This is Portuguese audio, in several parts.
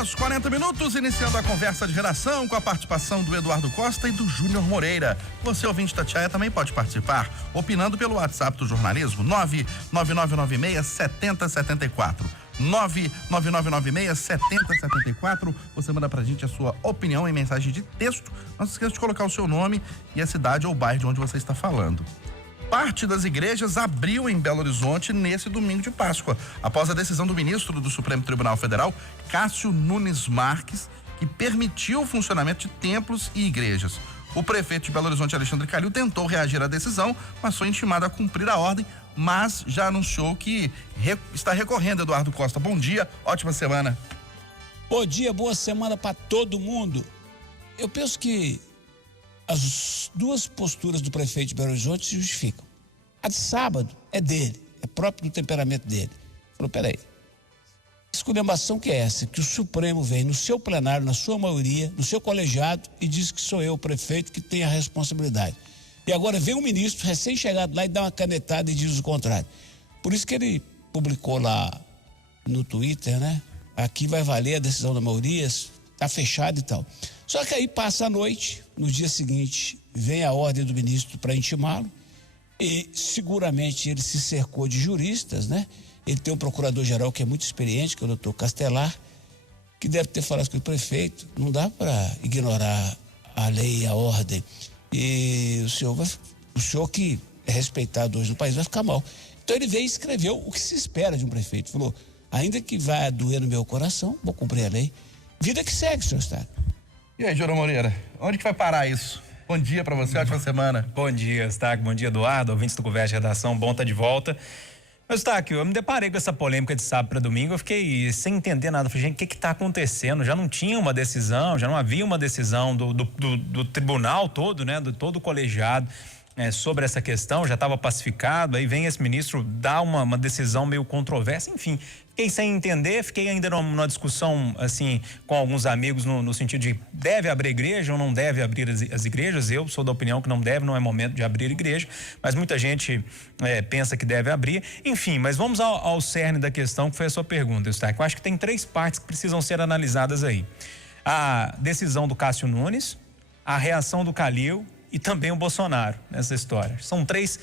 horas 40 minutos, iniciando a conversa de redação com a participação do Eduardo Costa e do Júnior Moreira. Você, ouvinte da Tatiaia, também pode participar, opinando pelo WhatsApp do jornalismo, 99996-7074. 99996-7074. Você manda pra gente a sua opinião em mensagem de texto. Não se esqueça de colocar o seu nome e a cidade ou bairro de onde você está falando. Parte das igrejas abriu em Belo Horizonte nesse domingo de Páscoa, após a decisão do ministro do Supremo Tribunal Federal, Cássio Nunes Marques, que permitiu o funcionamento de templos e igrejas. O prefeito de Belo Horizonte, Alexandre Calil, tentou reagir à decisão, mas foi intimado a cumprir a ordem, mas já anunciou que está recorrendo. Eduardo Costa, bom dia, ótima semana. Bom dia, boa semana para todo mundo. Eu penso que as duas posturas do prefeito de Belo Horizonte se justificam. A de sábado é dele, é próprio do temperamento dele. Falou, peraí, esculhambação que é essa? Que o Supremo vem no seu plenário, na sua maioria, no seu colegiado e diz que sou eu, o prefeito, que tem a responsabilidade. E agora vem um ministro recém-chegado lá e dá uma canetada e diz o contrário. Por isso que ele publicou lá no Twitter, né? Aqui vai valer a decisão da maioria, tá fechado e tal. Só que aí passa a noite, no dia seguinte vem a ordem do ministro para intimá-lo e seguramente ele se cercou de juristas, né? Ele tem um procurador-geral que é muito experiente, que é o doutor Castelar, que deve ter falado com o prefeito, não dá para ignorar a lei e a ordem. E o senhor que é respeitado hoje no país vai ficar mal. Então ele veio e escreveu o que se espera de um prefeito. Falou, ainda que vá doer no meu coração, vou cumprir a lei. Vida que segue, senhor Estado. E aí, Júnior Moreira, onde que vai parar isso? Bom dia pra você, ótima semana. Bom dia, Eustáquio, bom dia, Eduardo, ouvintes do Conversa de Redação, bom estar de volta. Eustáquio, eu me deparei com essa polêmica de sábado para domingo, eu fiquei sem entender nada. Falei, gente, o que está acontecendo? Já não tinha uma decisão, já não havia uma decisão do tribunal todo, né? Do todo o colegiado sobre essa questão, já estava pacificado, aí vem esse ministro dar uma decisão meio controversa, enfim. Fiquei sem entender, fiquei ainda numa discussão, assim, com alguns amigos no sentido de deve abrir igreja ou não deve abrir as igrejas. Eu sou da opinião que não deve, não é momento de abrir igreja, mas muita gente pensa que deve abrir. Enfim, mas vamos ao cerne da questão, que foi a sua pergunta, Eustáquio. Eu acho que tem três partes que precisam ser analisadas aí. A decisão do Cássio Nunes, a reação do Calil e também o Bolsonaro nessa história. São três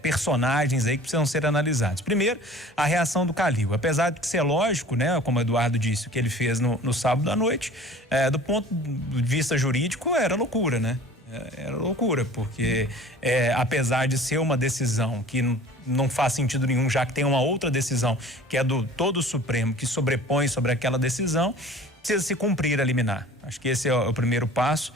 personagens aí que precisam ser analisados. Primeiro, a reação do Calil. Apesar de ser lógico, né, como o Eduardo disse, o que ele fez no sábado à noite, do ponto de vista jurídico, era loucura, né? Era loucura, porque apesar de ser uma decisão que não faz sentido nenhum, já que tem uma outra decisão, que é do todo o Supremo, que sobrepõe sobre aquela decisão, precisa se cumprir a liminar. Acho que esse é o primeiro passo.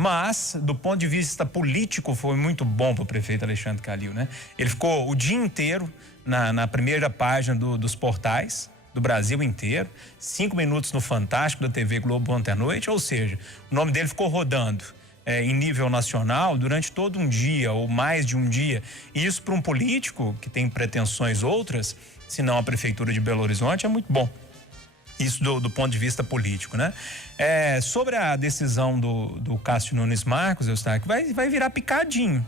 Mas, do ponto de vista político, foi muito bom para o prefeito Alexandre Calil, né? Ele ficou o dia inteiro na primeira página dos portais do Brasil inteiro, 5 minutos no Fantástico da TV Globo ontem à noite, ou seja, o nome dele ficou rodando em nível nacional durante todo um dia ou mais de um dia. E isso para um político que tem pretensões outras, se não a prefeitura de Belo Horizonte, é muito bom. Isso do ponto de vista político, né? Sobre a decisão do Cássio Nunes Marques, Eustáquio, vai virar picadinho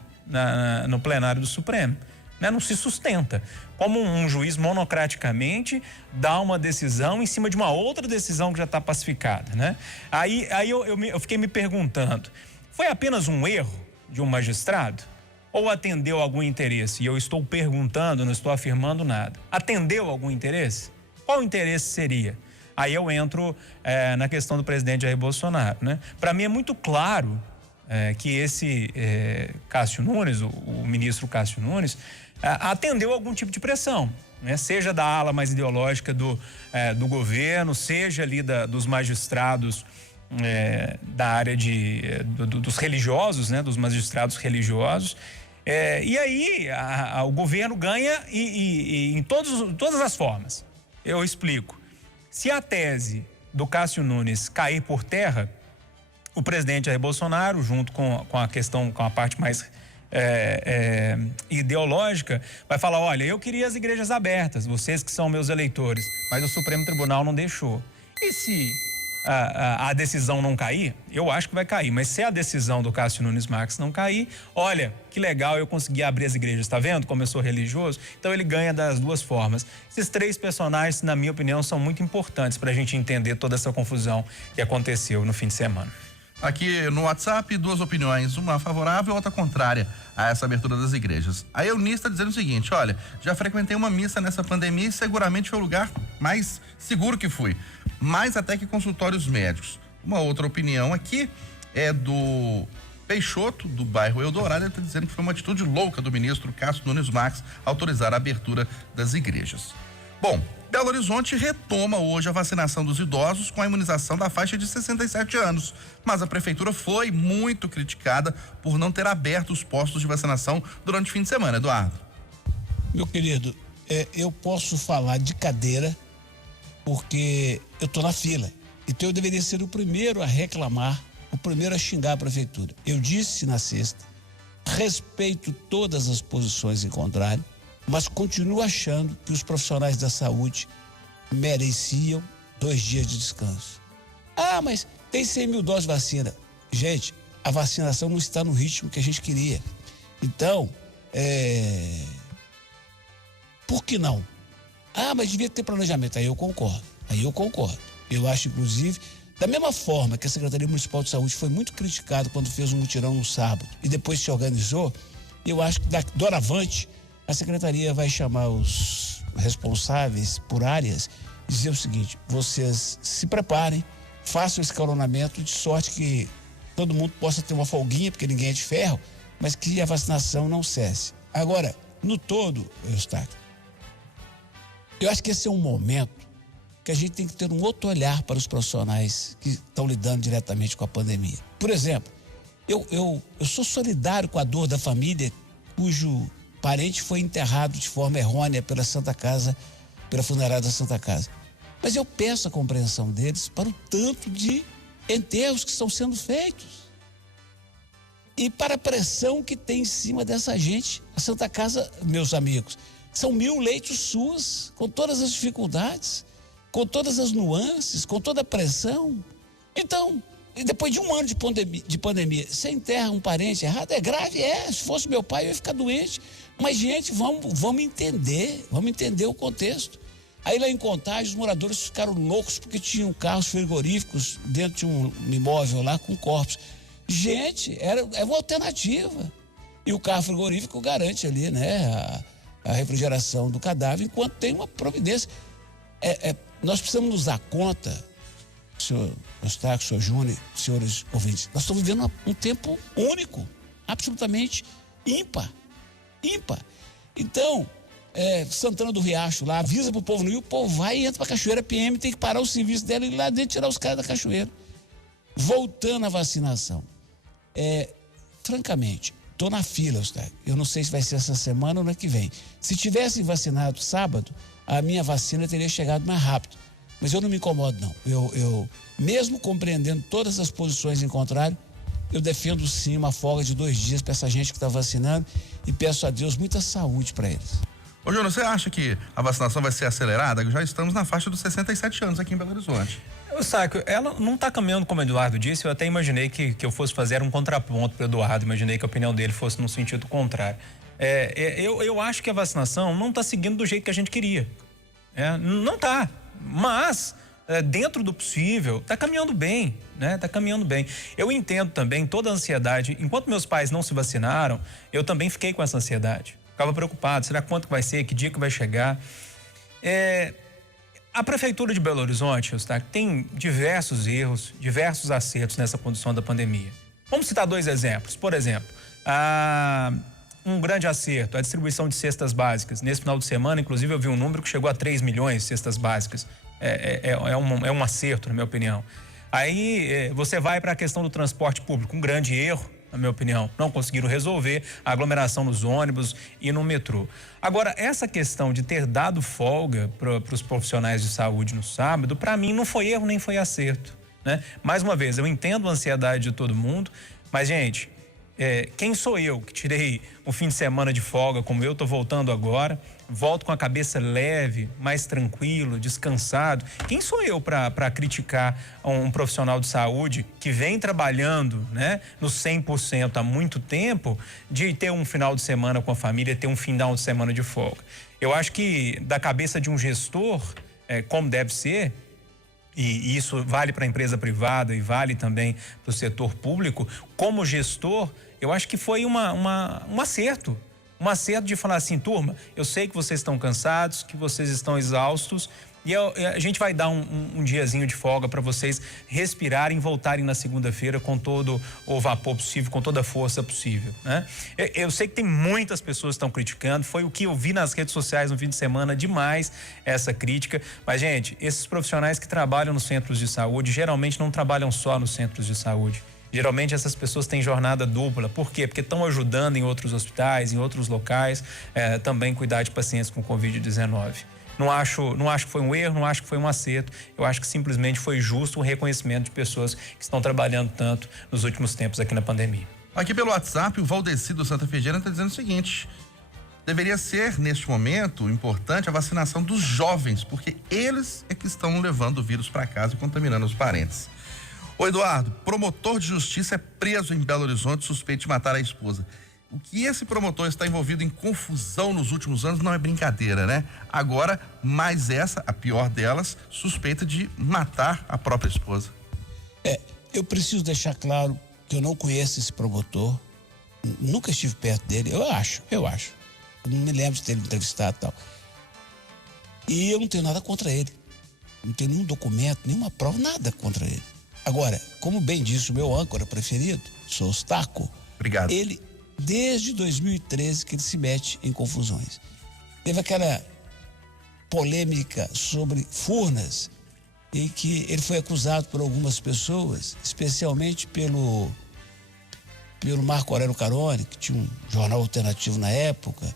no plenário do Supremo, né? Não se sustenta. Como um juiz monocraticamente dá uma decisão em cima de uma outra decisão que já está pacificada, né? Aí eu fiquei me perguntando, foi apenas um erro de um magistrado? Ou atendeu algum interesse? E eu estou perguntando, não estou afirmando nada. Atendeu algum interesse? Qual interesse seria? Aí eu entro na questão do presidente Jair Bolsonaro, né? Para mim é muito claro que esse Cássio Nunes, o ministro Cássio Nunes, atendeu algum tipo de pressão, né? Seja da ala mais ideológica do governo, seja ali dos magistrados da área dos religiosos, né? Dos magistrados religiosos. E aí o governo ganha em todas as formas. Eu explico. Se a tese do Cássio Nunes cair por terra, o presidente Jair Bolsonaro, junto com a questão, com a parte mais ideológica, vai falar, olha, eu queria as igrejas abertas, vocês que são meus eleitores, mas o Supremo Tribunal não deixou. E se a decisão não cair, eu acho que vai cair. Mas se a decisão do Cássio Nunes Marques não cair, olha, que legal, eu consegui abrir as igrejas, tá vendo como eu sou religioso? Então ele ganha das duas formas. Esses três personagens, na minha opinião, são muito importantes para a gente entender toda essa confusão que aconteceu no fim de semana. Aqui no WhatsApp, duas opiniões, uma favorável e outra contrária a essa abertura das igrejas. A Eunice está dizendo o seguinte: olha, já frequentei uma missa nessa pandemia e seguramente foi o lugar mais seguro que fui, mais até que consultórios médicos. Uma outra opinião aqui é do Peixoto, do bairro Eldorado. Ele está dizendo que foi uma atitude louca do ministro Cássio Nunes Marques autorizar a abertura das igrejas. Bom, Belo Horizonte retoma hoje a vacinação dos idosos com a imunização da faixa de 67 anos, mas a prefeitura foi muito criticada por não ter aberto os postos de vacinação durante o fim de semana. Eduardo. Meu querido, eu posso falar de cadeira porque eu estou na fila, então eu deveria ser o primeiro a reclamar, o primeiro a xingar a prefeitura. Eu disse na sexta, respeito todas as posições em contrário, mas continuo achando que os profissionais da saúde mereciam 2 dias de descanso. Ah, mas tem 100 mil doses de vacina. Gente, a vacinação não está no ritmo que a gente queria. Então, por que não? Ah, mas devia ter planejamento. Aí eu concordo. Eu acho, inclusive, da mesma forma que a Secretaria Municipal de Saúde foi muito criticada quando fez um mutirão no sábado e depois se organizou, eu acho que doravante a Secretaria vai chamar os responsáveis por áreas e dizer o seguinte: vocês se preparem, façam o escalonamento de sorte que todo mundo possa ter uma folguinha, porque ninguém é de ferro, mas que a vacinação não cesse. Agora, no todo, Eustáquio, eu acho que esse é um momento que a gente tem que ter um outro olhar para os profissionais que estão lidando diretamente com a pandemia. Por exemplo, eu sou solidário com a dor da família cujo parente foi enterrado de forma errônea pela Santa Casa, pela funerária da Santa Casa. Mas eu peço a compreensão deles para o tanto de enterros que estão sendo feitos e para a pressão que tem em cima dessa gente. A Santa Casa, meus amigos, são 1000 leitos SUS, com todas as dificuldades, com todas as nuances, com toda a pressão. Então, depois de 1 ano de pandemia, você enterra um parente errado, é grave, se fosse meu pai eu ia ficar doente. Mas, gente, vamos entender o contexto. Aí lá em Contagem, os moradores ficaram loucos porque tinham carros frigoríficos dentro de um imóvel lá com corpos. Gente, é uma alternativa. E o carro frigorífico garante ali, né, a refrigeração do cadáver enquanto tem uma providência. Nós precisamos nos dar conta, senhor Eustáquio, senhor Júnior, senhores ouvintes, nós estamos vivendo um tempo único, absolutamente ímpar. Então, Santana do Riacho lá, avisa pro povo não ir, o povo vai e entra pra cachoeira, PM tem que parar o serviço dela e ir lá dentro tirar os caras da cachoeira. Voltando à vacinação, francamente, tô na fila, Eustáquio. Eu não sei se vai ser essa semana ou na que vem. Se tivesse vacinado sábado, a minha vacina teria chegado mais rápido. Mas eu não me incomodo, não. Eu mesmo compreendendo todas as posições em contrário, eu defendo sim uma folga de 2 dias para essa gente que está vacinando e peço a Deus muita saúde para eles. Ô, Júnior, você acha que a vacinação vai ser acelerada? Já estamos na faixa dos 67 anos aqui em Belo Horizonte. Eustáquio, ela não está caminhando como o Eduardo disse. Eu até imaginei que eu fosse fazer um contraponto para o Eduardo, imaginei que a opinião dele fosse no sentido contrário. Eu acho que a vacinação não está seguindo do jeito que a gente queria. Não está, mas dentro do possível, está caminhando bem, né? Está caminhando bem. Eu entendo também toda a ansiedade. Enquanto meus pais não se vacinaram, eu também fiquei com essa ansiedade. Ficava preocupado, será quanto que vai ser, que dia que vai chegar? A Prefeitura de Belo Horizonte, Eustáquio, tem diversos erros, diversos acertos nessa condução da pandemia. Vamos citar 2 exemplos. Por exemplo, um grande acerto, a distribuição de cestas básicas. Nesse final de semana, inclusive, eu vi um número que chegou a 3 milhões de cestas básicas. É um acerto, na minha opinião. Aí você vai para a questão do transporte público, um grande erro, na minha opinião. Não conseguiram resolver a aglomeração nos ônibus e no metrô. Agora, essa questão de ter dado folga para os profissionais de saúde no sábado, para mim não foi erro nem foi acerto, né? Mais uma vez, eu entendo a ansiedade de todo mundo, mas, gente, quem sou eu que tirei um fim de semana de folga, como eu tô voltando agora, volto com a cabeça leve, mais tranquilo, descansado. Quem sou eu para criticar um profissional de saúde que vem trabalhando, né, no 100% há muito tempo, de ter um final de semana com a família, ter um final de semana de folga? Eu acho que da cabeça de um gestor, como deve ser, e isso vale para a empresa privada e vale também para o setor público, como gestor, eu acho que foi um acerto. Um acerto de falar assim, turma, eu sei que vocês estão cansados, que vocês estão exaustos, e a gente vai dar um diazinho de folga para vocês respirarem e voltarem na segunda-feira com todo o vapor possível, com toda a força possível, né? Eu sei que tem muitas pessoas que estão criticando, foi o que eu vi nas redes sociais no fim de semana, demais essa crítica, mas gente, esses profissionais que trabalham nos centros de saúde, geralmente não trabalham só nos centros de saúde. Geralmente essas pessoas têm jornada dupla. Por quê? Porque estão ajudando em outros hospitais, em outros locais, também cuidar de pacientes com Covid-19. Não acho que foi um erro, não acho que foi um acerto. Eu acho que simplesmente foi justo o reconhecimento de pessoas que estão trabalhando tanto nos últimos tempos aqui na pandemia. Aqui pelo WhatsApp, o Valdeci do Santa Efigênia está dizendo o seguinte: deveria ser, neste momento, importante a vacinação dos jovens, porque eles é que estão levando o vírus para casa e contaminando os parentes. Ô Eduardo, promotor de justiça é preso em Belo Horizonte suspeito de matar a esposa. O que esse promotor está envolvido em confusão nos últimos anos não é brincadeira, né? Agora, mais essa, a pior delas, suspeita de matar a própria esposa. Eu preciso deixar claro que eu não conheço esse promotor, nunca estive perto dele, eu acho. Eu não me lembro de ter ele entrevistado e tal. E eu não tenho nada contra ele. Não tenho nenhum documento, nenhuma prova, nada contra ele. Agora, como bem disse o meu âncora preferido, sou Ostaco. Obrigado. Ele, desde 2013, que ele se mete em confusões. Teve aquela polêmica sobre Furnas, em que ele foi acusado por algumas pessoas, especialmente pelo Marco Aurélio Carone, que tinha um jornal alternativo na época,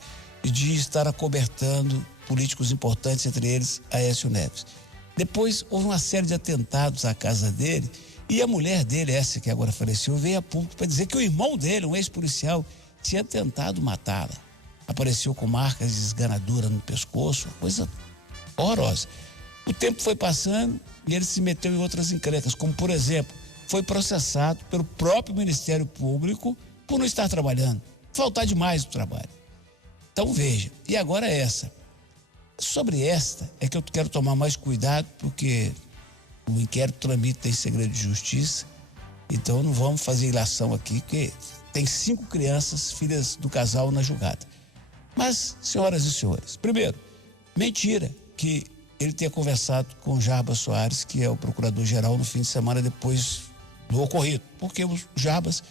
de estar acobertando políticos importantes, entre eles Aécio Neves. Depois houve uma série de atentados à casa dele e a mulher dele, essa que agora faleceu, veio a público para dizer que o irmão dele, um ex-policial, tinha tentado matá-la. Apareceu com marcas de esganadura no pescoço, uma coisa horrorosa. O tempo foi passando e ele se meteu em outras encrencas, como por exemplo, foi processado pelo próprio Ministério Público por não estar trabalhando, faltar demais do trabalho. Então veja, e agora essa. Sobre esta é que eu quero tomar mais cuidado, porque o inquérito tramita em segredo de justiça, então não vamos fazer ilação aqui, porque tem 5 crianças, filhas do casal, na julgada. Mas, senhoras e senhores, primeiro, mentira que ele tenha conversado com Jarbas Soares, que é o procurador-geral, no fim de semana depois do ocorrido, porque o Jarbas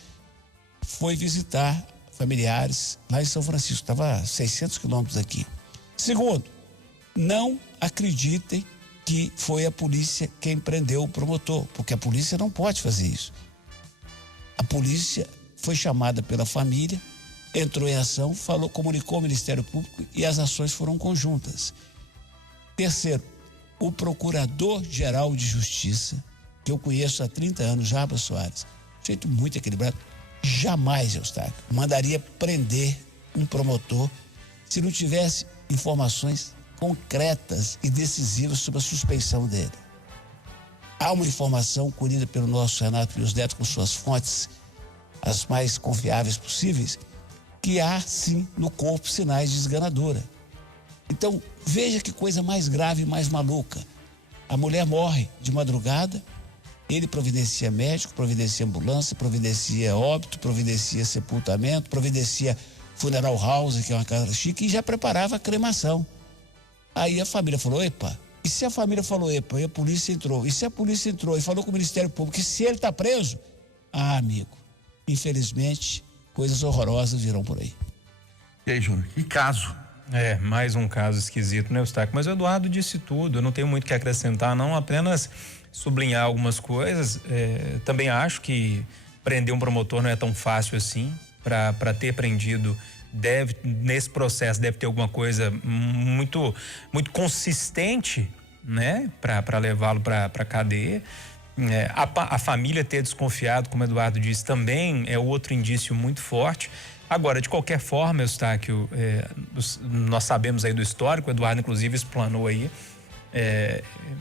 foi visitar familiares lá em São Francisco, estava a 600 quilômetros daqui. Segundo, não acreditem que foi a polícia quem prendeu o promotor, porque a polícia não pode fazer isso. A polícia foi chamada pela família, entrou em ação, comunicou ao Ministério Público e as ações foram conjuntas. Terceiro, o Procurador-Geral de Justiça, que eu conheço há 30 anos, Jarbas Soares, jeito muito equilibrado, jamais, Eustáquio, mandaria prender um promotor se não tivesse informações concretas e decisivas sobre a suspeição dele. Há uma informação colhida pelo nosso Renato Pius Neto com suas fontes, as mais confiáveis possíveis, que há sim no corpo sinais de esganadura. Então, veja que coisa mais grave e mais maluca. A mulher morre de madrugada, ele providencia médico, providencia ambulância, providencia óbito, providencia sepultamento, providencia funeral house, que é uma casa chique, e já preparava a cremação. Aí a família falou, epa, e se a família falou, epa, e a polícia entrou, e se a polícia entrou e falou com o Ministério Público, e se ele está preso? Ah, amigo, infelizmente, coisas horrorosas virão por aí. E aí, Júnior, que caso? Mais um caso esquisito, né, Eustáquio? Mas o Eduardo disse tudo, eu não tenho muito o que acrescentar, não, apenas sublinhar algumas coisas. Também acho que prender um promotor não é tão fácil assim. Para ter prendido, nesse processo deve ter alguma coisa muito consistente, né, para levá-lo para cadeia. A família ter desconfiado, como o Eduardo disse, também é outro indício muito forte. Agora, de qualquer forma, Eustáquio, nós sabemos aí do histórico, o Eduardo inclusive explanou aí,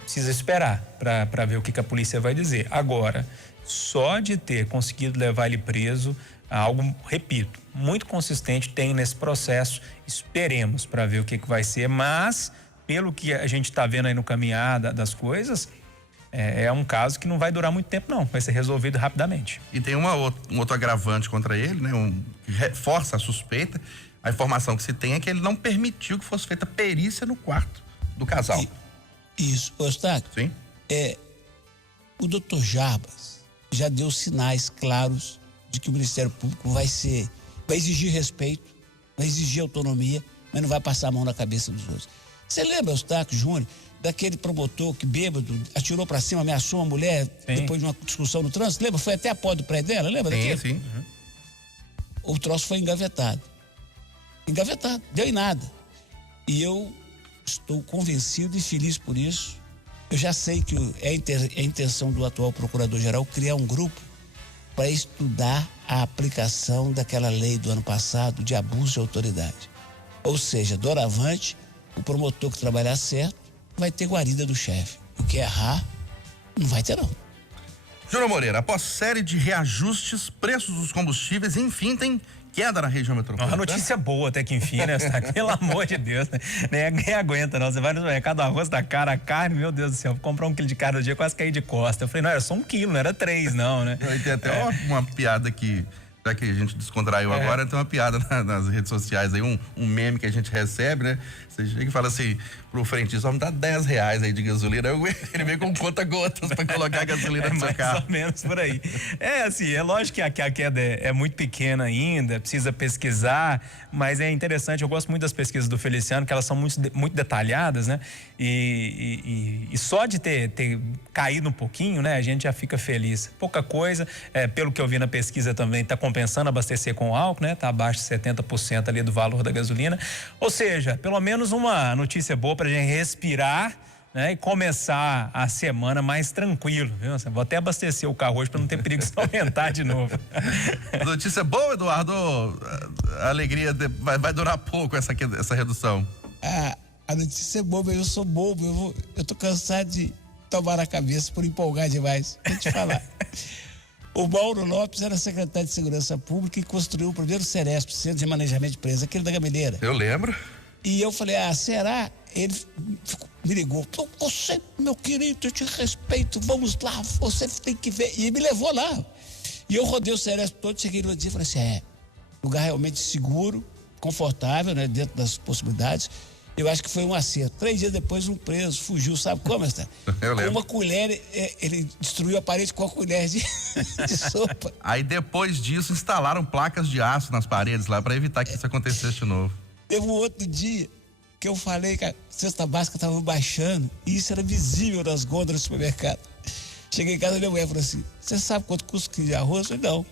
precisa esperar para ver o que a polícia vai dizer. Agora, só de ter conseguido levar ele preso, algo, repito, muito consistente tem nesse processo. Esperemos para ver o que vai ser, mas pelo que a gente está vendo aí no caminhar das coisas, é um caso que não vai durar muito tempo, não. Vai ser resolvido rapidamente. E tem um outro agravante contra ele, né? Que reforça a suspeita. A informação que se tem é que ele não permitiu que fosse feita perícia no quarto do casal. Isso, Eustáquio. Sim. O doutor Jarbas já deu sinais claros de que o Ministério Público vai exigir respeito, vai exigir autonomia, mas não vai passar a mão na cabeça dos outros. Você lembra, Eustáquio Júnior, daquele promotor que bêbado atirou pra cima, ameaçou uma mulher depois de uma discussão no trânsito? Lembra? Foi até a porta do prédio dela, lembra daquele? Sim. Uhum. O troço foi engavetado. Engavetado, deu em nada. E eu estou convencido e feliz por isso. Eu já sei que é a intenção do atual procurador-geral criar um grupo para estudar a aplicação daquela lei do ano passado de abuso de autoridade. Ou seja, doravante, o promotor que trabalhar certo vai ter guarida do chefe. O que errar, não vai ter, não. Júnior Moreira, após série de reajustes, preços dos combustíveis, enfim, tem queda na região metropolitana. Uma notícia boa até que enfim, né? Pelo amor de Deus, né? Ninguém aguenta, não. Você vai no mercado, arroz da cara, a carne, meu Deus do céu, vou comprar 1 quilo de carne no dia, quase caí de costa. Eu falei, não, era só 1 quilo, não era 3, não, né? E tem até uma piada que, já que a gente descontraiu agora, tem uma piada nas redes sociais aí, um meme que a gente recebe, né? Você chega e fala assim pro frentista, vamos dar R$10 aí de gasolina. Ele vem com conta-gotas pra colocar a gasolina no seu carro. Mais ou menos por aí. Assim, é lógico que a queda é muito pequena ainda, precisa pesquisar, mas é interessante, eu gosto muito das pesquisas do Feliciano, que elas são muito detalhadas, né? E só de ter caído um pouquinho, né? A gente já fica feliz. Pouca coisa, pelo que eu vi na pesquisa também, tá compensando abastecer com álcool, né? Tá abaixo de 70% ali do valor da gasolina. Ou seja, pelo menos uma notícia boa pra gente respirar, né? E começar a semana mais tranquilo, viu? Vou até abastecer o carro hoje para não ter perigo de aumentar de novo. Notícia boa, Eduardo? A alegria vai durar pouco essa redução. A notícia é boba, eu sou bobo, eu tô cansado de tomar na cabeça por empolgar demais. Vou te falar. O Mauro Lopes era secretário de Segurança Pública e construiu o primeiro CERESP, Centro de Manejamento de Empresa, aquele da Gameleira. Eu lembro. E eu falei, será? Ele me ligou, você, meu querido, eu te respeito, vamos lá, você tem que ver. E me levou lá. E eu rodei o CERESP todo, cheguei no dia e falei assim, lugar realmente seguro, confortável, né, dentro das possibilidades. Eu acho que foi um acerto. 3 dias depois, um preso fugiu, sabe como, está? Eu lembro. Com uma colher, ele destruiu a parede com a colher de sopa. Aí depois disso, instalaram placas de aço nas paredes lá para evitar que isso acontecesse de novo. Teve um outro dia que eu falei que a cesta básica estava baixando e isso era visível nas gôndolas do supermercado. Cheguei em casa e minha mulher falou assim, você sabe quanto custa o quilo de arroz? Eu falei, não.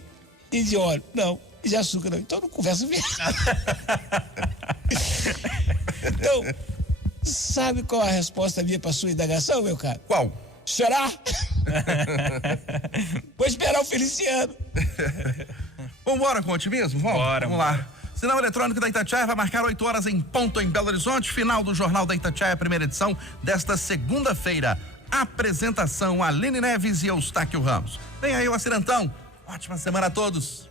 E de óleo? Não. E de açúcar? Não. Então não conversa mesmo. Então, sabe qual a resposta minha para sua indagação, meu cara? Qual? Será? Vou esperar o Feliciano. Vambora com o otimismo? Vamos lá. Sinal eletrônico da Itatiaia vai marcar 8 horas em ponto em Belo Horizonte. Final do Jornal da Itatiaia, primeira edição desta segunda-feira. Apresentação Aline Neves e Eustáquio Ramos. Vem aí o Acidentão. Ótima semana a todos.